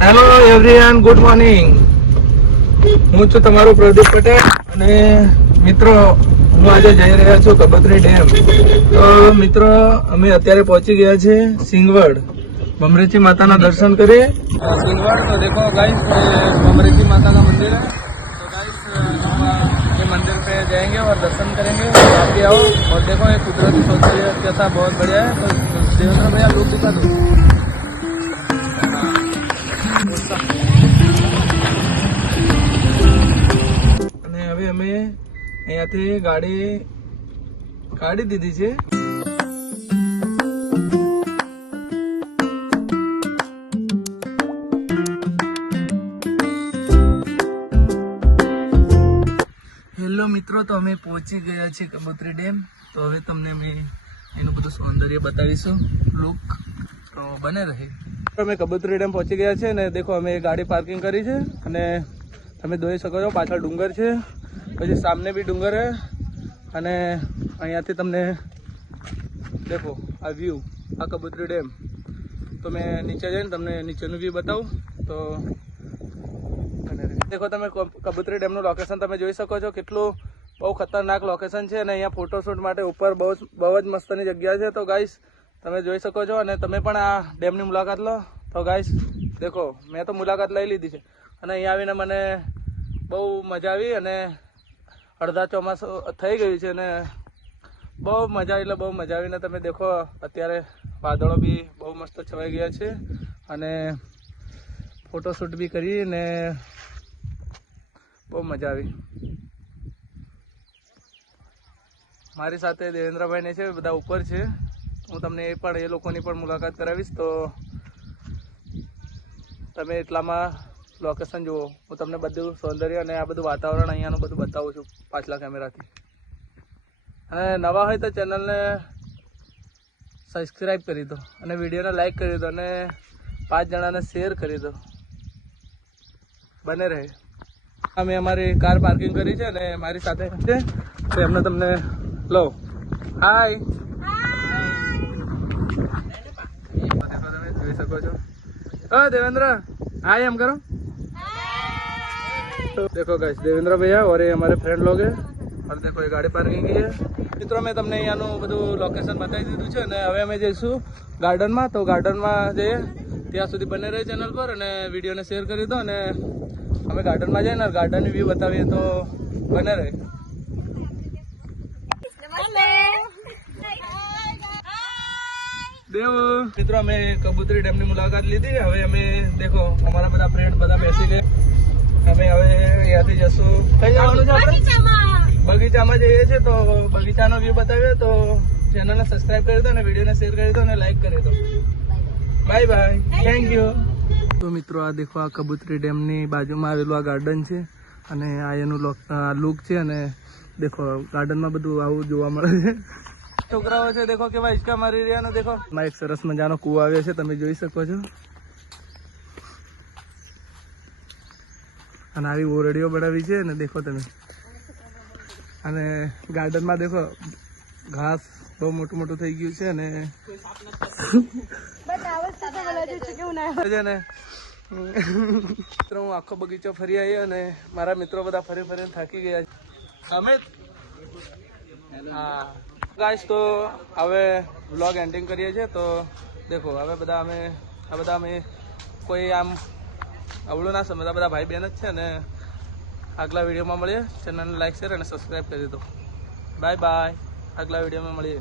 Hello everyone, good morning. હું છું તમારો પ્રદીપ પટેલ અને મિત્રો હું આજે જઈ રહ્યા છું કબોતરી ડેમ. તો મિત્રો અમે અત્યારે પહોંચી ગયા છે સિંગવડ. बमरेची माता ना दर्शन करे सिंगवड. तो देखो गाइस बमरेची माता का मंदिर है. तो गाइस ये मंदिर पे जाएंगे और दर्शन करेंगे. आप भी आओ और देखो ये कुदरती सौंदर्य कैसा बहुत बढ़िया है. तो देवेंद्र भैया लोग दिखा दो. અને હવે અમે અહીંયાથી ગાડી કાઢી દીધી છે. હેલો મિત્રો, તો અમે પહોંચી ગયા છીએ કબોતરી ડેમ. તો હવે તમને અમે એનું બધું સૌંદર્ય બતાવીશું. લુક તો બને રહે. અમે કબોતરી ડેમ પહોંચી ગયા છે ને દેખો અમે ગાડી પાર્કિંગ કરી છે અને તમે જોઈ શકો છો પાછળ ડુંગર છે, પછી સામને બી ડુંગર છે અને અહીંયાથી તમને દેખો આ વ્યૂ, આ કબોતરી ડેમ. તો મેં નીચે જઈને તમને નીચેનું વ્યૂ બતાવું. તો देखो તમે કબોતરી ડેમનું લોકેશન તમે જોઈ શકો છો. કેટલું બહુ ખતરનાક લોકેશન છે અને અહીંયા ફોટોશૂટ માટે ઉપર બહુ જ મસ્તની જગ્યા છે. તો ગાઈસ તમે જોઈ શકો છો અને તમે પણ આ ડેમની મુલાકાત લો. તો ગાઈસ દેખો મેં તો મુલાકાત લઈ લીધી છે અને અહીંયા આવીને મને બહુ મજા આવી અને અડધા ચોમાસું થઈ ગયું છે અને બહુ મજા એટલે બહુ મજા આવીને તમે દેખો અત્યારે વાદળો બી બહુ મસ્ત છવાઈ ગયા છે અને ફોટોશૂટ બી કરી ને બહુ મજા આવી. મારી સાથે દેવેન્દ્રભાઈ ને છે, બધા ઉપર છે. હું તમને એ લોકોની પણ મુલાકાત કરાવીશ. તો તમે એટલામાં લોકેશન જુઓ. હું તમને બધું સૌંદર્ય અને આ બધું વાતાવરણ અહીંયાનું બધું બતાવું છું પાછલા કેમેરાથી. અને નવા હોય તો ચેનલને સબસ્ક્રાઈબ કરી દો અને વિડીયોને લાઈક કરી દો અને 5 જણાને શેર કરી દો. બને રહે. અમે અમારી કાર પાર્કિંગ કરી છે અને મારી સાથે છે તો એમને તમને લો. હાય, તમે જોઈ શકો છો. देवेंद्र हाय हम करो. तो देखो गाइस देवेंद्र भैया और ये हमारे फ्रेंड लोग हैं और देखो ये गाड़ी पार्किंग की है. મિત્રો મેં તમને અહીંયાનું બધું લોકેશન બતાવી દીધું છે અને હવે અમે જઈશું ગાર્ડનમાં. તો ગાર્ડનમાં જઈએ ત્યાં સુધી બને રહે ચેનલ પર અને વિડીયોને શેર કરી દો અને અમે ગાર્ડનમાં જઈએ ને ગાર્ડનની વ્યૂ બતાવીએ. તો બને રહે. દેવ મિત્રો અમે કબૂતરી ડેમની મુલાકાત લીધી. હવે અમે દેખો અમારા બધા ફ્રેન્ડ બધા બેસી ગયા. અમે હવે અહીંયાથી જશું. કઈ જવાનું છે આપણે? બગીચામાં જઈએ છીએ. તો બગીચાનો વ્યૂ બતાવીએ. તો ચેનલને સબસ્ક્રાઈબ કરી દો અને વિડીયોને શેર કરી દો અને લાઈક કરી દો. Bye bye, thank you. તો મિત્રો આ દેખો આ કબૂતરી ડેમની બાજુમાં આવેલું આ ગાર્ડન છે અને આ એનું લુક છે. અને દેખો ગાર્ડનમાં બધું આવું જોવા મળે છે. છોકરાઓ છે દેખો કેવા હિંચકા મારી રહ્યા ને. દેખો એક સરસ મજાનો કૂવો આવ્યો છે, તમે જોઈ શકો છો. અને આવી ઓરડીઓ બનાવી છે ને દેખો તમે. અને ગાર્ડનમાં દેખો ઘાસ બહુ મોટું મોટું થઈ ગયું છે અને મિત્રો હું આખો બગીચો ફરી આવી અને મારા મિત્રો બધા ફરી ફરીને થાકી ગયા છે. અમિત હા ગાઈસ, તો હવે વ્લોગ એન્ડિંગ કરીએ છીએ. તો દેખો હવે બધા અમે કોઈ આમ અવળું ના સમજતા, બધા ભાઈ બહેન જ છે ને. આગલા વિડીયોમાં મળીએ. ચેનલને લાઈક શેર અને સબસ્ક્રાઈબ કરી દો. Bye bye. આગલા વિડીયોમાં મળીએ.